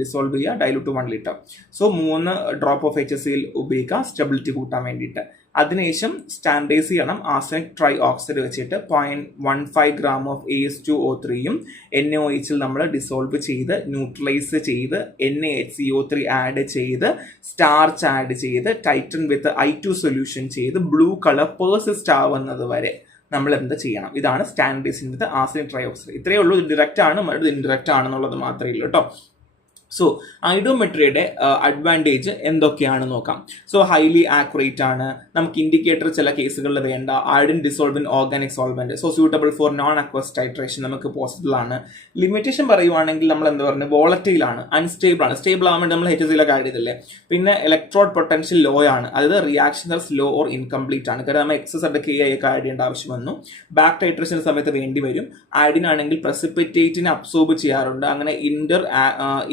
dissolve ചെയ്യുക, dilute to 1 liter. So 3 drop of HCl ഉപയോഗിക്കുക stability കൂട്ടാൻ വേണ്ടിയിട്ട്. അതിനുശേഷം സ്റ്റാൻഡൈസ് ചെയ്യണം arsenic try oxide വെച്ചിട്ട് 0.15 gram of AS2O3യും NaOH നമ്മൾ dissolve ചെയ്ത് ന്യൂട്രലൈസ് ചെയ്ത് NaHCO3 ആഡ് ചെയ്ത് സ്റ്റാർച്ച് ആഡ് ചെയ്ത് ടൈറ്റൻ വിത്ത് I2 സൊല്യൂഷൻ ചെയ്ത് ബ്ലൂ കളർ പേഴ്സിസ്റ്റ് ആവുന്നത് വരെ നമ്മൾ എന്ത് ചെയ്യണം. ഇതാണ് സ്റ്റാൻഡേർഡൈസിംഗ് വിത്ത് ആർസെനിക് ട്രയോക്സൈഡ്. ഇത്രയേ ഉള്ളൂ. ഇത് ഡയറക്റ്റ് ആണ്, ഇത് ഇൻഡയറക്റ്റ് ആണെന്നുള്ളത് മാത്രമേ ഉള്ളൂ കേട്ടോ. സോ ഐഡോമെട്രിയുടെ അഡ്വാൻറ്റേജ് എന്തൊക്കെയാണ് നോക്കാം. സോ ഹൈലി ആക്യുറേറ്റ് ആണ്, നമുക്ക് ഇൻഡിക്കേറ്റർ ചില കേസുകളിൽ വേണ്ട, iodine dissolve in organic solvent, so suitable for non aqueous titration നമുക്ക് പോസിബിൾ ആണ്. ലിമിറ്റേഷൻ പറയുവാണെങ്കിൽ നമ്മൾ എന്താ പറയുന്നത്, വോളറ്റൈൽ ആണ്, അൺസ്റ്റേബിൾ ആണ്. സ്റ്റേബിൾ ആവാൻ വേണ്ടി നമ്മൾ HCl ആഡ് ചെയ്തില്ലേ. പിന്നെ ഇലക്ട്രോഡ് പൊട്ടൻഷ്യൽ ലോ ആണ്, അതായത് റിയാക്ഷൻ സ്ലോ ഓർ ഇൻകംപ്ലീറ്റ് ആണ്, കാരണം നമ്മൾ എക്സസ് ആയിട്ട് KI ഒക്കെ ആഡ് ചെയ്യേണ്ട ആവശ്യം വന്നു. ബാക്ക് ടൈട്രേഷൻ സമയത്ത് വേണ്ടി വരും. അയഡിൻ ആണെങ്കിൽ പ്രസിപ്പിറ്റേറ്റിനെ അബ്സോർബ് ചെയ്യാറുണ്ട്, അങ്ങനെ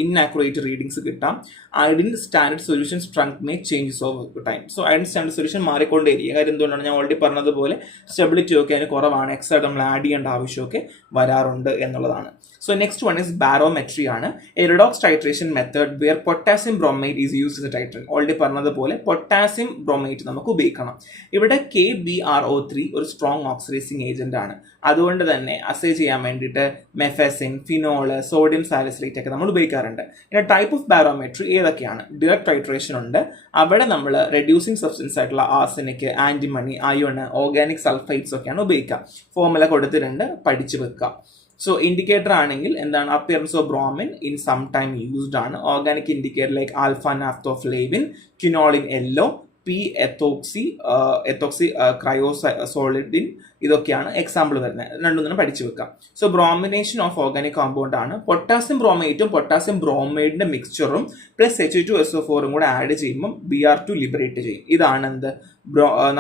ഇൻആക്യുറേറ്റ് റീഡിങ്സ് കിട്ടാം. Iodine standard solution strength may changes over time. So iodine standard solution മാറിക്കൊണ്ടേയിരിക്കും. കാര്യം എന്തുകൊണ്ടാണ്, ഞാൻ ഓൾറെഡി പറഞ്ഞതുപോലെ സ്റ്റെബിലിറ്റി ഒക്കെ അതിന് കുറവാണ്, എക്സ്ട്രാ നമ്മൾ ആഡ് ചെയ്യേണ്ട ആവശ്യമൊക്കെ വരാറുണ്ട് എന്നുള്ളതാണ്. So next one is bromometry ആണ്, a redox titration method where potassium bromide is used in titrate. Already പറഞ്ഞതുപോലെ പൊട്ടാസ്യം ബ്രോമൈഡ് നമുക്ക് ഉപയോഗിക്കണം. ഇവിടെ KBRO3 ഒരു സ്ട്രോങ് ഓക്സിഡൈസിങ് ഏജന്റ് ആണ്, അതുകൊണ്ട് തന്നെ അസേ ചെയ്യാൻ വേണ്ടിയിട്ട് മെഫസിൻ, ഫിനോള്, സോഡിയം സാലിസിലേറ്റ് ഒക്കെ നമ്മൾ ഉപയോഗിക്കാറുണ്ട്. പിന്നെ ടൈപ്പ് ഓഫ് ബാരോമെട്രി ഏതൊക്കെയാണ്, ഡയറക്ട് ടൈട്രേഷൻ ഉണ്ട്, അവിടെ നമ്മൾ റെഡ്യൂസിങ് സബ്സ്റ്റൻസ് ആയിട്ടുള്ള arsenic, antimony, ion, organic sulphites ഒക്കെയാണ് ഉപയോഗിക്കുക. ഫോർമുല കൊടുത്തിട്ടുണ്ട്, പഠിച്ചു വെക്കുക. സോ ഇൻഡിക്കേറ്റർ ആണെങ്കിൽ എന്താണ്, appearance of bromine in some time used ആണ്. Organic indicator like alpha naphthoflavine, quinoline yellow, ethoxy chrysoidine, ഇതൊക്കെയാണ് എക്സാമ്പിൾ വരുന്നത്. രണ്ടൊന്നും പഠിച്ചു വെക്കാം. So bromination of organic compound ആണ്. പൊട്ടാസ്യം ബ്രോമേറ്റും പൊട്ടാസ്യം ബ്രോമൈഡിന്റെ മിക്സ്ചറും പ്ലസ് H2SO4 കൂടെ ആഡ് ചെയ്യുമ്പോൾ Br2 ലിബറേറ്റ് ചെയ്യും. ഇതാണ് എന്ത്,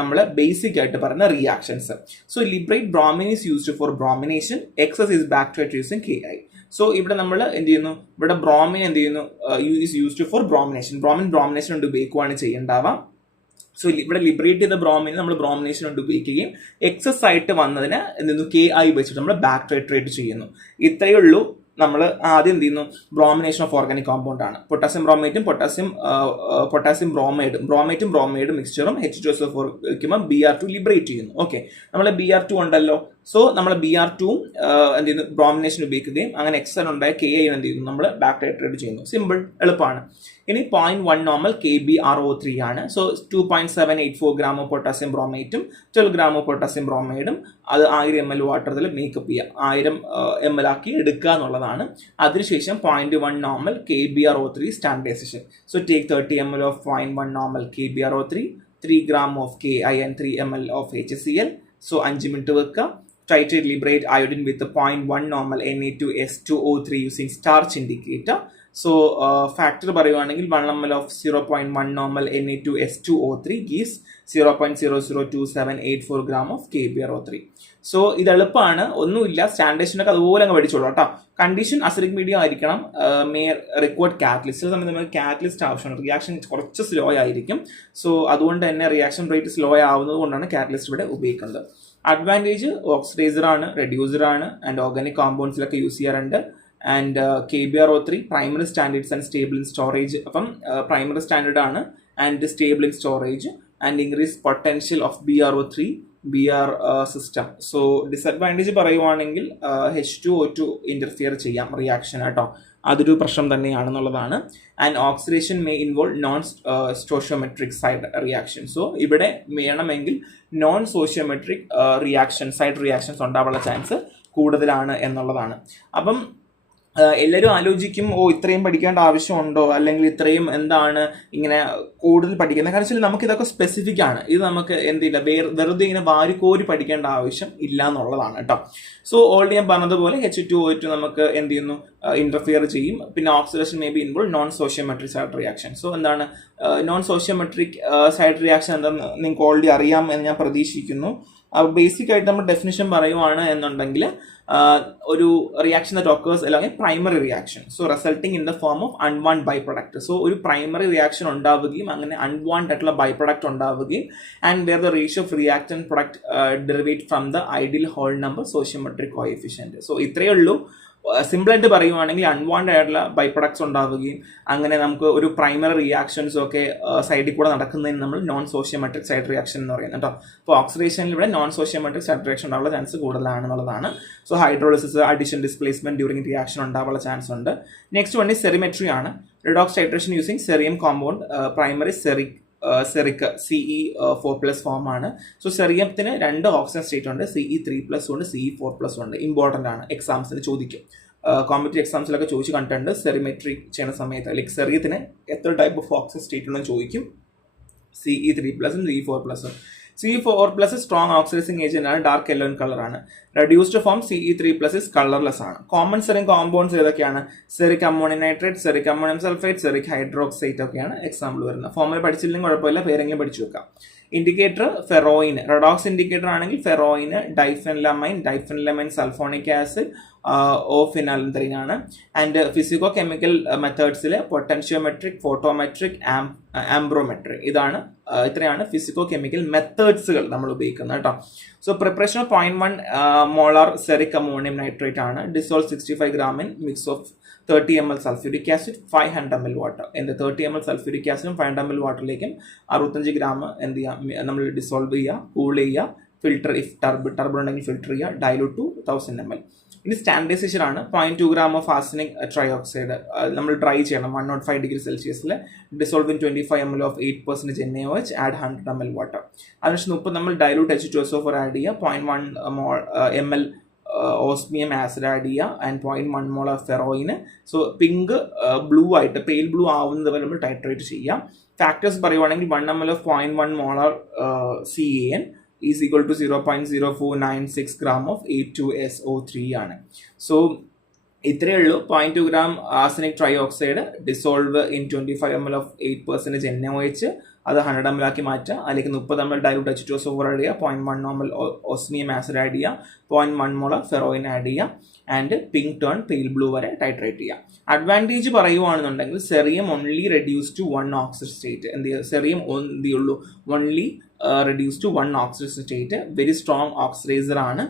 നമ്മൾ ബേസിക് ആയിട്ട് പറയുന്ന reactions. So liberate bromine is used for bromination, excess is back to using KI. So ഇവിടെ നമ്മൾ എന്ത് ചെയ്യുന്നു, ഇവിടെ ബ്രോമിൻ എന്ത് ചെയ്യുന്നു, is used for bromination. Bromination കൊണ്ട് ഉപയോഗിക്കുകയാണ് ചെയ്യേണ്ടാവാം. സോ ഇവിടെ ലിബറേറ്റ് ചെയ്ത ബ്രോമിനെ നമ്മൾ ബ്രോമിനേഷൻ കൊണ്ട് ഉപയോഗിക്കുകയും എക്സസ് ആയിട്ട് വന്നതിന് എന്തെന്നു KI വെച്ചിട്ട് നമ്മൾ ബാക്ക് ടൈട്രേറ്റ് ചെയ്യുന്നു. ഇത്രയേ ഉള്ളൂ. നമ്മൾ ആദ്യം എന്ത് ചെയ്യുന്നു, ബ്രോമിനേഷൻ ഓഫ് ഓർഗാനിക് കോമ്പൗണ്ട് ആണ്. പൊട്ടാസ്യം ബ്രോമേറ്റും പൊട്ടാസ്യം ബ്രോമൈഡും മിക്സ്ചറും H2SO4 വയ്ക്കുമ്പോൾ Br2 ലിബറേറ്റ് ചെയ്യുന്നു. ഓക്കെ, നമ്മൾ Br2 ഉണ്ടല്ലോ. സോ നമ്മൾ Br2 എന്ത് ചെയ്യുന്നു, ബ്രോമിനേഷൻ ഉപയോഗിക്കുകയും അങ്ങനെ എക്സൽ ഉണ്ടായ KI എന്ത് ചെയ്യുന്നു, നമ്മൾ ബാക്ക് ടൈട്രേറ്റ് ചെയ്യുന്നു. സിമ്പിൾ, എളുപ്പമാണ്. ഇനി 0.1 നോർമൽ KBRO3 ആണ്. സോ 2.784 ഗ്രാം ഓഫ് പൊട്ടാസ്യം ബ്രോമൈറ്റും 12 ഗ്രാം ഓഫ് പൊട്ടാസ്യം ബ്രോമൈഡും, അത് 1000 ml വാട്ടറിൽ മേക്കപ്പ് ചെയ്യുക, 1000 ml ആക്കി എടുക്കുക എന്നുള്ളതാണ്. അതിനുശേഷം 0.1 normal KBRO3 standardisation. So take 30 ml of 0.1 normal KBRO3, 3 gram of KI and 3 ml of HCl. So 5 minute വെക്കുക. Titrate liberate iodine with the 0.1 normal Na2S2O3 using starch indicator. So factor പറയുവാണെങ്കിൽ 1 ml of 0.1 normal Na2S2O3 gives 0.002784 gram of KBRO3. So ഇത് എളുപ്പമാണ്, ഒന്നുമില്ല. സ്റ്റാൻഡേർഡേഷനൊക്കെ അതുപോലെ അങ്ങ് പഠിച്ചോളൂ കേട്ടോ. Condition acidic medium ആയിരിക്കണം. May required catalyst. ചില സമയത്ത് നമുക്ക് കാറ്റലിസ്റ്റ് ആവശ്യമാണ്. റിയാക്ഷൻ കുറച്ച് സ്ലോ ആയിരിക്കും. സോ അതുകൊണ്ട് തന്നെ റിയാക്ഷൻ റേറ്റ് സ്ലോ ആവുന്നത് കൊണ്ടാണ് കാറ്റലിസ്റ്റ് ഇവിടെ ഉപയോഗിക്കുന്നത്. അഡ്വാൻറ്റേജ് ഓക്സിഡൈസർ ആണ്, റെഡ്യൂസർ ആണ്, ആൻഡ് ഓർഗാനിക് കോമ്പൗണ്ട്സിലൊക്കെ യൂസ് ചെയ്യാറുണ്ട്. And KBRO3 primary standards and stable in storage. അപ്പം പ്രൈമറി സ്റ്റാൻഡേർഡ് ആണ് and stable in storage and increase potential of BRO3 BR system. So disadvantage പറയുവാണെങ്കിൽ H2O2 ഇന്റർഫിയർ ചെയ്യാം reaction കേട്ടോ, അതൊരു പ്രശ്നം തന്നെയാണെന്നുള്ളതാണ്. And oxidation may involve non stoichiometric side reaction. So ഇവിടെ വേണമെങ്കിൽ നോൺ സോഷ്യോമെട്രിക് സൈഡ് റിയാക്ഷൻസ് ഉണ്ടാവാനുള്ള ചാൻസ് കൂടുതലാണ് എന്നുള്ളതാണ്. അപ്പം എല്ലാവരും ആലോചിക്കും, ഇത്രയും പഠിക്കേണ്ട ആവശ്യമുണ്ടോ, അല്ലെങ്കിൽ ഇത്രയും എന്താണ് ഇങ്ങനെ കൂടുതൽ പഠിക്കുന്നത്. കാരണം വെച്ചാൽ നമുക്ക് ഇതൊക്കെ സ്പെസിഫിക് ആണ്. ഇത് നമുക്ക് എന്തില്ല, വെറുതെ ഇങ്ങനെ വാരിക്കോരി പഠിക്കേണ്ട ആവശ്യം ഇല്ല എന്നുള്ളതാണ് കേട്ടോ. സോ ഓൾറെഡി ഞാൻ പറഞ്ഞതുപോലെ H2O2 നമുക്ക് എന്ത് ചെയ്യുന്നു, ഇന്റർഫിയർ ചെയ്യും. പിന്നെ oxidation may be involve non stoichiometric side reaction. So എന്താണ് നോൺ സോഷ്യോമെട്രിക് സൈഡ് റിയാക്ഷൻ എന്താണെന്ന് നിങ്ങൾക്ക് ഓൾറെഡി അറിയാം എന്ന് ഞാൻ പ്രതീക്ഷിക്കുന്നു. ബേസിക് ആയിട്ട് നമ്മൾ ഡെഫിനിഷൻ പറയുവാണ് എന്നുണ്ടെങ്കിൽ, ഒരു റിയാക്ഷൻ ദാറ്റ് occurs അല്ലെങ്കിൽ primary reaction, so resulting in the form of unwanted by product. So ഒരു പ്രൈമറി റിയാക്ഷൻ ഉണ്ടാവുകയും അങ്ങനെ അൺവാണ്ട് ആയിട്ടുള്ള ബൈ പ്രൊഡക്റ്റ് ഉണ്ടാവുകയും, and where the ratio of reactant product ഡെറിവേറ്റ് from the ideal whole number stoichiometric coefficient. So ഇത്രയേ ഉള്ളൂ. സിമ്പിളായിട്ട് പറയുവാണെങ്കിൽ അൺവാണ്ടഡ് ആയിട്ടുള്ള ബൈ പ്രൊഡക്ട്സ് ഉണ്ടാവുകയും അങ്ങനെ നമുക്ക് ഒരു പ്രൈമറി റിയാക്ഷൻസും ഒക്കെ സൈഡിൽ കൂടെ നടക്കുന്നതിന് നമ്മൾ നോൺ സോഷ്യോമെട്രിക് സൈഡ് റിയാക്ഷൻ എന്ന് പറയുന്നത് കേട്ടോ. അപ്പോൾ ഓക്സിഡേഷനിൽ ഇവിടെ നോൺ സോഷ്യോമെട്രിക് സൈഡ് റിയാക്ഷൻ ഉണ്ടാവാനുള്ള ചാൻസ് കൂടുതലാണെന്നുള്ളതാണ്. So hydrolysis, addition, displacement during reaction ഉണ്ടാവാനുള്ള ചാൻസ് ഉണ്ട്. നെക്സ്റ്റ് വൺ ഈ സെറിമെട്രി ആണ്. Redox titration using cerium compound, primary ceric ceric CE4+ ഫോമാണ്. സോ സെറിയത്തിന് 2 ഓക്സിജൻ സ്റ്റേറ്റ് ഉണ്ട്, CE3+ ഉണ്ട്, CE4+ ഉണ്ട്. ഇമ്പോർട്ടൻ്റ് ആണ്, എക്സാംസിന് ചോദിക്കും. കോമ്പറ്റീവ് എക്സാംസിലൊക്കെ ചോദിച്ച് കണ്ടിട്ടുണ്ട്. സെറിമെട്രി ചെയ്യുന്ന സമയത്ത് ലൈക്ക് സെറിയത്തിന് എത്ര ടൈപ്പ് ഓഫ് ഓക്സിജൻ സ്റ്റേറ്റ് ഉണ്ടെന്ന് ചോദിക്കും. CE3+ഉം CE4+ഉം. CE4+ സ്ട്രോങ് ഓക്സിഡൈസിങ് ഏജന്റ് ആണ്, ഡാർക്ക് യെല്ലോ കളറാണ്. റെഡ്യൂസ്ഡ് ഫോം CE3+ കളർലെസ് ആണ്. കോമൺ സെറിക് കോമ്പൗണ്ട്സ് ഏതൊക്കെയാണ്? Ceric ammonium nitrate, ceric ammonium sulphate, ceric hydroxide ഒക്കെയാണ് എക്സാമ്പിൾ വരുന്നത്. ഫോമിൽ പഠിച്ചില്ലെങ്കിൽ കുഴപ്പമില്ല, പേരെങ്കിലും പഠിച്ചു വെക്കാം. ഇൻഡിക്കേറ്റർ ഫെറോയിൻ, റെഡോക്സ് ഇൻഡിക്കേറ്റർ ആണെങ്കിൽ ഫെറോയിന്, ഡൈഫെനിലമൈൻ സൾഫോണിക് ആസിഡ്, ഓഫിനാൽന്തരീൻ ആണ്. ആൻഡ് ഫിസിക്കോ കെമിക്കൽ മെത്തേഡ്സിൽ പൊട്ടൻഷ്യോമെട്രിക്, ഫോട്ടോമെട്രിക്, ആംബ്രോമെട്രിക്, ഇത്രയാണ് ഫിസിക്കോ കെമിക്കൽ മെത്തേഡ്സുകൾ നമ്മൾ ഉപയോഗിക്കുന്നത് കേട്ടോ. So preparation of 0.1 molar ceric ammonium nitrate ആണ്. Dissolve 65 gram in mix of 30 ml sulphuric acid, 500 ml water. 30 ml sulphuric ആസിഡും 500 ml വാട്ടറിലേക്കും 65 gram എന്ത് ചെയ്യുക, നമ്മൾ ഡിസോൾവ് ചെയ്യുക, കൂൾ ചെയ്യുക, ഫിൽട്ടർ, ഇഫ് ടർബിൾ ഉണ്ടെങ്കിൽ ഫിൽട്ടർ ചെയ്യുക, ഡൈലൂട്ട് ടു 1000 ml. ഇനി സ്റ്റാൻഡേർഡൈസേഷൻ ആണ്. 0.2 gram ഓഫ് ആർസനിക് ട്രൈഓക്സൈഡ് നമ്മൾ ഡ്രൈ ചെയ്യണം 105 degree Celsius, dissolve in 25 ml of 8% NaOH, add 100 ml water. അതിനുശേഷം 30 നമ്മൾ ഡൈലൂട്ട് H2SO4 ആഡ് ചെയ്യുക, 0.1 ml ഓസ്മിയം ആസിഡ് ആഡ് ചെയ്യുക, ആൻഡ് 0.1 മോൾ ഫെറോയിന്. സോ പിങ്ക് ബ്ലൂ ആയിട്ട് പെയിൽ ബ്ലൂ ആവുന്നത് വരെ നമ്മൾ ടൈട്രേറ്റ് ചെയ്യാം. ഫാക്ടേഴ്സ് പറയുവാണെങ്കിൽ 1 ml of 0.1 molar CAN is equal to 0.0496 gram of A2SO3 ആണ്. സോ ഇത്രയേ ഉള്ളൂ. 0.2 gram arsenic trioxide dissolve in 25 ml of 8% NaOH, അത് 100 ml ആക്കി മാറ്റുക. അതിലേക്ക് 30 ml ഡൈലൂട്ട് H2SO4 ആഡ് ചെയ്യുക, 0.1 ml ഓസ്മിയം ആസിഡ് ആഡ് ചെയ്യുക, 0.1 മോളാർ ഫെറോയിൻ ആഡ് ചെയ്യുക, and pink turn pale blue വരെ ടൈട്രേറ്റ് ചെയ്യുക. അഡ്വാൻറ്റേജ് പറയുവാണെന്നുണ്ടെങ്കിൽ cerium only reduce to 1 oxidation state. എന്ത് ചെയ്യുക, സെറിയം എന്ത് ചെയ്യുള്ളൂ, only reduced to 1 oxidation state, very strong oxidizer ആണ്,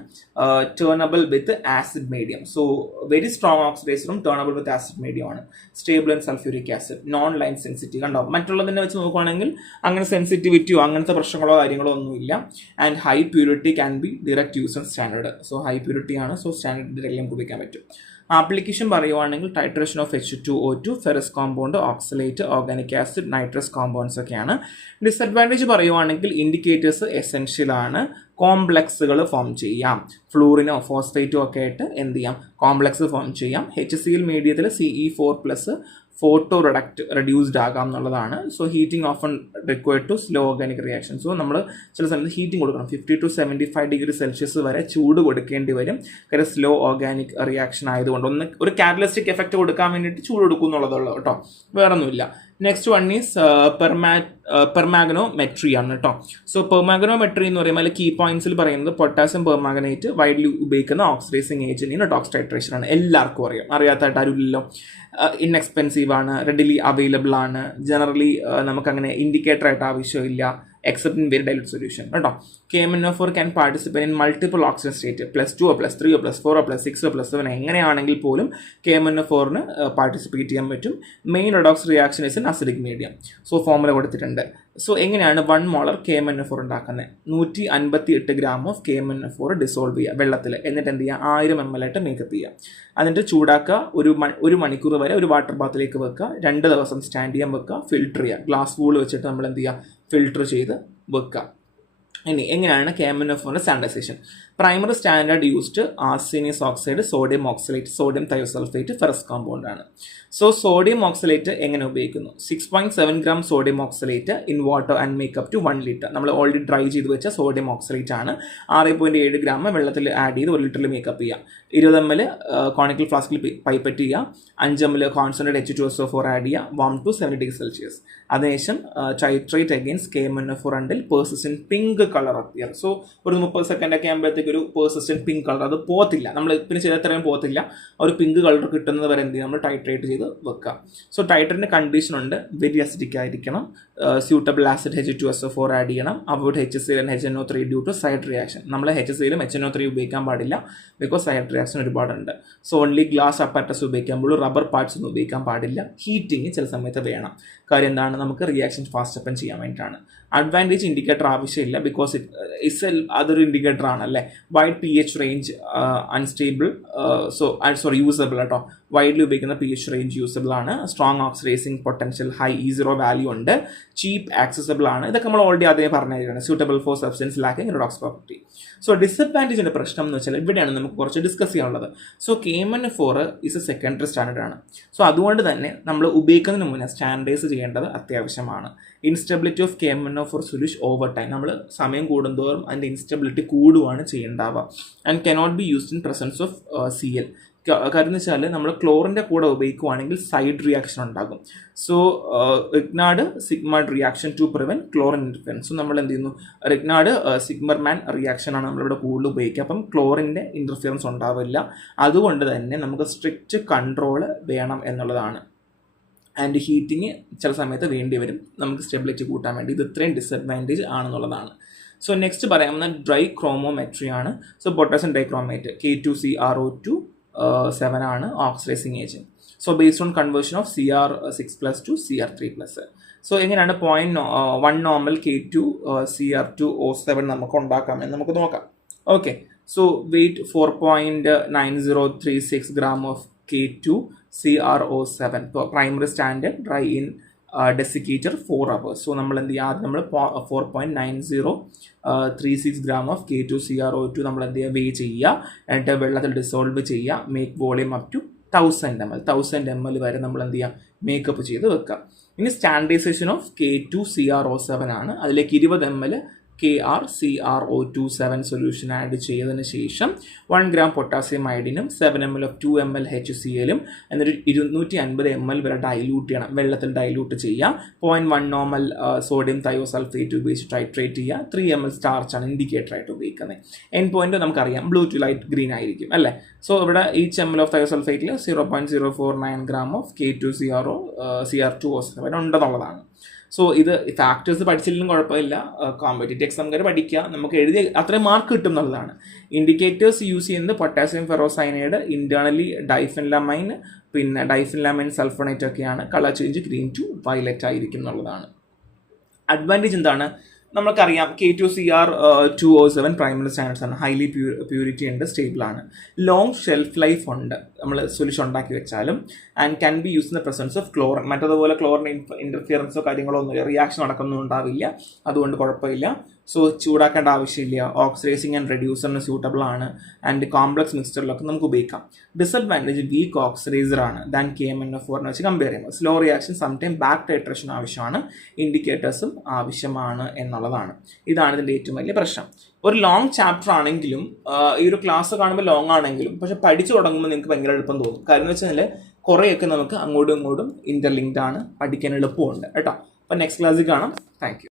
turnable with acid medium. So very strong oxidizer, turnable with acid medium ആണ്, stable in sulfuric acid, non line sensitive. കണ്ടോ, മറ്റുള്ളതിനെ വെച്ച് നോക്കുകയാണെങ്കിൽ അങ്ങനെ സെൻസിറ്റിവിറ്റിയോ അങ്ങനത്തെ പ്രശ്നങ്ങളോ കാര്യങ്ങളോ ഒന്നുമില്ല. And high purity can be direct use and standard. So high purity ആണ്, സോ സ്റ്റാൻഡേർഡ് ഡയറക്റ്റ് നമുക്ക് ഉപയോഗിക്കാൻ പറ്റും. ആപ്ലിക്കേഷൻ പറയുവാണെങ്കിൽ titration of H2O2, ferrous compound, oxalate, organic acid, nitrous compounds ഒക്കെയാണ്. ഡിസഡ്വാൻറ്റേജ് പറയുവാണെങ്കിൽ ഇൻഡിക്കേറ്റേഴ്സ് എസെൻഷ്യൽ ആണ്. കോംപ്ലക്സുകൾ ഫോം ചെയ്യാം, ഫ്ലൂറിനോ ഫോസ്ഫേറ്റോ ഒക്കെ ആയിട്ട് എന്ത് ചെയ്യാം, കോംപ്ലക്സ് ഫോം ചെയ്യാം. HCl മീഡിയത്തിൽ CE4+ ഫോട്ടോ റെഡ്യൂസ്ഡ് ആകാം എന്നുള്ളതാണ്. So heating often required to slow organic reaction. So നമ്മൾ ചില സമയത്ത് ഹീറ്റിംഗ് കൊടുക്കണം, 50 to 75 degree Celsius വരെ ചൂട് കൊടുക്കേണ്ടി വരും. കാര്യം സ്ലോ ഓർഗാനിക് റിയാക്ഷൻ ആയതുകൊണ്ട് ഒരു കാറ്റലിസ്റ്റിക് എഫക്റ്റ് കൊടുക്കാൻ വേണ്ടിയിട്ട് ചൂട് കൊടുക്കും എന്നുള്ളതുള്ളൂ കേട്ടോ, വേറൊന്നുമില്ല. നെക്സ്റ്റ് വൺ ഈസ് പെർമാഗ്നോമെട്രി ആണ് കേട്ടോ. സോ പെർമാഗ്നോമെട്രി എന്ന് പറയുമ്പോൾ അതിൽ കീ പോയിന്റ്സിൽ പറയുന്നത് പൊട്ടാസ്യം പെർമാഗ്നേറ്റ് വൈഡ്ലി ഉപയോഗിക്കുന്ന ഓക്സിഡൈസിങ് ഏജന്റിന് ഡോക്സ് ടൈട്രേഷൻ ആണ്. എല്ലാവർക്കും അറിയാം, അറിയാത്തതായിട്ട് ആരുമില്ലല്ലോ. ഇൻഎക്സ്പെൻസീവ് ആണ്, റെഡിലി അവൈലബിൾ ആണ്, ജനറലി നമുക്കങ്ങനെ ഇൻഡിക്കേറ്റർ ആയിട്ട് ആവശ്യമില്ല, except in very dilute solution കേട്ടോ. KMnO4 can participate in multiple oxidation state, +2 +3 +4 +6 +7 എങ്ങനെയാണെങ്കിൽ പോലും KMnO4ന് പാർട്ടിസിപ്പേറ്റ് ചെയ്യാൻ പറ്റും. Main redox reaction is in acidic medium. So formula കൊടുത്തിട്ടുണ്ട്. സോ എങ്ങനെയാണ് 1 മോളർ KMnO4 ഉണ്ടാക്കുന്നത്? 158 gram ഓഫ് KMnO4 ഡിസോൾവ് ചെയ്യുക വെള്ളത്തിൽ, എന്നിട്ട് എന്ത് ചെയ്യുക, 1000 ml ആയിട്ട് മേക്കപ്പ് ചെയ്യുക. എന്നിട്ട് ചൂടാക്കുക, ഒരു മണിക്കൂർ വരെ ഒരു വാട്ടർ ബാത്തിലേക്ക് വെക്കുക, 2 ദിവസം സ്റ്റാൻഡ് ചെയ്യാൻ വെക്കുക, ഫിൽട്ടർ ചെയ്യുക. ഗ്ലാസ് വൂൾ വെച്ചിട്ട് നമ്മൾ എന്ത് ചെയ്യുക, ഫിൽട്ടർ ചെയ്ത് വെക്കുക. ഇനി എങ്ങനെയാണ് KMnO4ന്റെ standardisation? Primary standard used arsenious oxide, sodium oxalate, sodium thiosulphate, ferrous compound ആണ്. സോ സോഡിയം ഓക്സലേറ്റ് എങ്ങനെ ഉപയോഗിക്കുന്നു? 6.7 gram sodium oxalate in water and make up to 1 liter. നമ്മൾ ഓൾറെഡി ഡ്രൈ ചെയ്ത് വെച്ച സോഡിയം ഓക്സലേറ്റ് ആണ്. 6.7 gram വെള്ളത്തിൽ ആഡ് ചെയ്ത് 1 liter മേക്കപ്പ് ചെയ്യുക. 20 ml കോണിക്കൽ ഫ്ലാസ്കിൽ പൈപ്പറ്റ് ചെയ്യുക. 5 ml കോൺസെൻട്രേറ്റ് H2SO4 ആഡ് ചെയ്യുക. Warm to 70 degree Celsius. അതിനുശേഷം titrate against KMnO4 until persistent pink color appear. So ഒരു 30 സെക്കൻഡ് ഒക്കെ ആകുമ്പോഴത്തേക്ക് ഒരു പേഴ്സിസ്റ്റന്റ് പിങ്ക് കളർ, അത് പോകത്തില്ല, നമ്മൾ പിന്നെ ചെയ്തത്രയും പോകത്തില്ല, ഒരു പിങ്ക് കളർ കിട്ടുന്നത് വരെ എന്ത് ചെയ്യും, നമ്മൾ ടൈട്രേറ്റ് ചെയ്ത് വെക്കുക. സോ ടൈട്രേറ്റിൻ്റെ കണ്ടീഷൻ ഉണ്ട്, വെരി അസിഡിക് ആയിരിക്കണം, സ്യൂട്ടബിൾ ആസിഡ് H2SO4 ആഡ് ചെയ്യണം, avoid HCl and HNO3 due to side reaction. നമ്മൾ HClലും HNO3 ഉപയോഗിക്കാൻ പാടില്ല, ബിക്കോസ് സൈഡ് റിയാക്ഷൻ ഒരുപാടുണ്ട്. സോ ഓൺലി ഗ്ലാസ് അപ്പാരറ്റസ് ഉപയോഗിക്കുമ്പോൾ റബ്ബർ പാർട്സ് ഒന്നും ഉപയോഗിക്കാൻ പാടില്ല. ഹീറ്റിംഗ് ചില സമയത്ത് വേണം, കാര്യം എന്താണ്, നമുക്ക് റിയാക്ഷൻ ഫാസ്റ്റ് അപ്പൻ ചെയ്യാൻ വേണ്ടിയിട്ടാണ്. അഡ്വാൻറ്റേജ് ഇൻഡിക്കേറ്റർ ആവശ്യമില്ല, ബിക്കോസ് ഇറ്റ് അതൊരു ഇൻഡിക്കേറ്റർ ആണ് അല്ലേ. Wide P H range, unstable, usable കേട്ടോ. വൈഡ്ലി ഉപയോഗിക്കുന്ന പി എച്ച് റേഞ്ച് യൂസബിൾ ആണ്, strong oxidising potential, high E0 value ഉണ്ട്, ചീപ്പ് ആക്സസബിൾ ആണ്. ഇതൊക്കെ നമ്മൾ ഓൾറെഡി അതേ പറഞ്ഞിരിക്കുകയാണ്. Suitable for substance lacking redox property. So ഡിസഡ്വാൻറ്റേജിന്റെ പ്രശ്നം എന്ന് വെച്ചാൽ ഇവിടെയാണ് നമുക്ക് കുറച്ച് ഡിസ്കസ് ചെയ്യാനുള്ളത്. So KMNO4 is a secondary standard ആണ്. സോ അതുകൊണ്ട് തന്നെ നമ്മൾ ഉപയോഗിക്കുന്നതിന് മുന്നേ സ്റ്റാൻഡേർഡൈസ് ചെയ്യേണ്ടത് അത്യാവശ്യമാണ്. Instability of KMNO4 solution over time, നമ്മൾ സമയം കൂടുന്തോറും അതിൻ്റെ ഇൻസ്റ്റബിലിറ്റി കൂടുകയാണ് ചെയ്യേണ്ടാവുക. And cannot be used in presence of Cl. കാര്യം എന്ന് വെച്ചാൽ നമ്മൾ ക്ലോറിൻ്റെ കൂടെ ഉപയോഗിക്കുകയാണെങ്കിൽ സൈഡ് റിയാക്ഷൻ ഉണ്ടാകും. സോ റിഗ്നാർഡ് സിഗ്മാർഡ് reaction to prevent chlorine interference. So നമ്മൾ എന്ത് ചെയ്യുന്നു, റിഗ്നാർഡ് സിഗ്മർമാൻ റിയാക്ഷൻ ആണ് നമ്മളിവിടെ കൂടുതൽ ഉപയോഗിക്കുക. അപ്പം ക്ലോറിൻ്റെ ഇൻ്റർഫിയറൻസ് ഉണ്ടാവില്ല. അതുകൊണ്ട് തന്നെ നമുക്ക് സ്ട്രിക്റ്റ് കൺട്രോൾ വേണം എന്നുള്ളതാണ്. ആൻഡ് ഹീറ്റിങ് ചില സമയത്ത് വേണ്ടി വരും നമുക്ക് സ്റ്റെബിലിറ്റി കൂട്ടാൻ വേണ്ടി. ഇത് ഇത്രയും ഡിസഡ്വാൻറ്റേജ് ആണെന്നുള്ളതാണ്. സോ നെക്സ്റ്റ് പറയാവുന്ന ഡ്രൈ ക്രോമോമെട്രി ആണ്. സോ പൊട്ടാസ്യം ഡൈക്രോമേറ്റ് K2CrO2 7 ആണ് oxidising agent. So based on conversion of Cr6+ to Cr3+. So എങ്ങനെയാണ് 0.1 നോർമൽ K2Cr2O7 നമുക്ക് ഉണ്ടാക്കാമെന്ന് നമുക്ക് നോക്കാം. Okay, so weight 4.9036 gram of K2CrO7 primary standard dry in desiccator 4 hours. So നമ്മൾ എന്ത് ചെയ്യുക, ആദ്യം നമ്മൾ 4.9036 gram ഓഫ് K2CrO2 നമ്മൾ എന്ത് ചെയ്യുക, വേ ചെയ്യുക. എന്നിട്ട് വെള്ളത്തിൽ ഡിസോൾവ് ചെയ്യുക. Make volume up to 1000 ml വരെ നമ്മൾ എന്ത് ചെയ്യുക, മേക്കപ്പ് ചെയ്ത് വെക്കുക. ഇനി സ്റ്റാൻഡേർഡൈസേഷൻ ഓഫ് K2CrO7 ആണ്. അതിലേക്ക് 20 ml KrCrO27 സൊല്യൂഷൻ ആഡ് ചെയ്തതിന് ശേഷം 1 gram പൊട്ടാസ്യം അയഡിനും 7 ml of 2 ml HCl-ഉം എന്നിട്ട് 250 ml വരെ ഡൈല്യൂട്ട് ചെയ്യണം. വെള്ളത്തിൽ ഡൈല്യൂട്ട് ചെയ്യുക. 0.1 നോർമൽ സോഡിയം തയോസൾഫേറ്റ് ഉപയോഗിച്ച് ടൈട്രേറ്റ് ചെയ്യുക. 3 ml സ്റ്റാർച്ച് ആണ് ഇൻഡിക്കേറ്റർ ആയിട്ട് ഉപയോഗിക്കുന്നത്. എൻഡ് പോയിന്റ് നമുക്കറിയാം, ബ്ലൂ ടു ലൈറ്റ് ഗ്രീൻ ആയിരിക്കും അല്ലേ. സോ ഇവിടെ each ml of തയോസൾഫേറ്റിൽ 0.049 gram of K2CrO7 ഉണ്ടെന്നുള്ളതാണ്. സോ ഇത് ഫാക്ടേഴ്സ് പഠിച്ചില്ലെങ്കിലും കുഴപ്പമില്ല, കോമ്പറ്റേറ്റീവ് എക്സാം വരെ പഠിക്കുക, നമുക്ക് എഴുതി അത്രയും മാർക്ക് കിട്ടും എന്നുള്ളതാണ്. ഇൻഡിക്കേറ്റേഴ്സ് യൂസ് ചെയ്യുന്നത് പൊട്ടാസ്യം ഫെറോസൈനൈഡ്, ഇന്റേണലി ഡൈഫെൻലാമൈൻ, പിന്നെ ഡൈഫെൻലാമൈൻ സൾഫോണേറ്റ് ഒക്കെയാണ്. Colour change green to violet ആയിരിക്കും എന്നുള്ളതാണ്. അഡ്വാൻറ്റേജ് എന്താണ്, നമുക്കറിയാം K2Cr2O7 പ്രൈമറി സ്റ്റാൻഡേർഡ്സ് ആണ്. ഹൈലി പ്യൂരിറ്റി ഉണ്ട്, സ്റ്റേബിൾ ആണ്, ലോങ് ഷെൽഫ് ലൈഫ് ഉണ്ട് നമ്മൾ സൊല്യൂഷൻ ഉണ്ടാക്കി വെച്ചാലും. And can be use in the presence of chlorine. മറ്റതുപോലെ ക്ലോറിൻ ഇൻ്റർഫിയറൻസോ കാര്യങ്ങളോ ഒന്നും റിയാക്ഷൻ നടക്കുന്നൊന്നും ഉണ്ടാവില്ല, അതുകൊണ്ട് കുഴപ്പമില്ല. സോ ചൂടാക്കേണ്ട ആവശ്യമില്ല. ഓക്സിഡൈസിങ് ആൻഡ് റെഡ്യൂസറിന് സ്യൂട്ടബിൾ ആണ്. ആൻഡ് കോംപ്ലക്സ് മിക്സ്ചറിലൊക്കെ നമുക്ക് ഉപയോഗിക്കാം. ഡിസഡ്വാൻറ്റേജ് വീക്ക് ഓക്സിഡൈസർ ആണ് ദാൻ KMNO4 വെച്ച് കമ്പയർ ചെയ്യുമ്പോൾ. Slow reaction, sometime back titration ആവശ്യമാണ്, ഇൻഡിക്കേറ്റേഴ്സും ആവശ്യമാണ് എന്നുള്ളതാണ്. ഇതാണ് ഇതിൻ്റെ ഏറ്റവും വലിയ പ്രശ്നം. ഒരു ലോങ് ചാപ്റ്റർ ആണെങ്കിലും ഈ ഒരു ക്ലാസ് കാണുമ്പോൾ ലോങ് ആണെങ്കിലും പക്ഷെ പഠിച്ചു തുടങ്ങുമ്പോൾ നിങ്ങൾക്ക് ഭയങ്കര എളുപ്പം തോന്നും. കാര്യം എന്ന് വെച്ചാൽ കുറേയൊക്കെ നമുക്ക് അങ്ങോട്ടും ഇങ്ങോട്ടും ഇന്റർലിങ്ക്ഡ് ആണ്, പഠിക്കാൻ എളുപ്പമുണ്ട് കേട്ടോ. അപ്പോൾ നെക്സ്റ്റ് ക്ലാസ്സിൽ കാണാം. Thank you.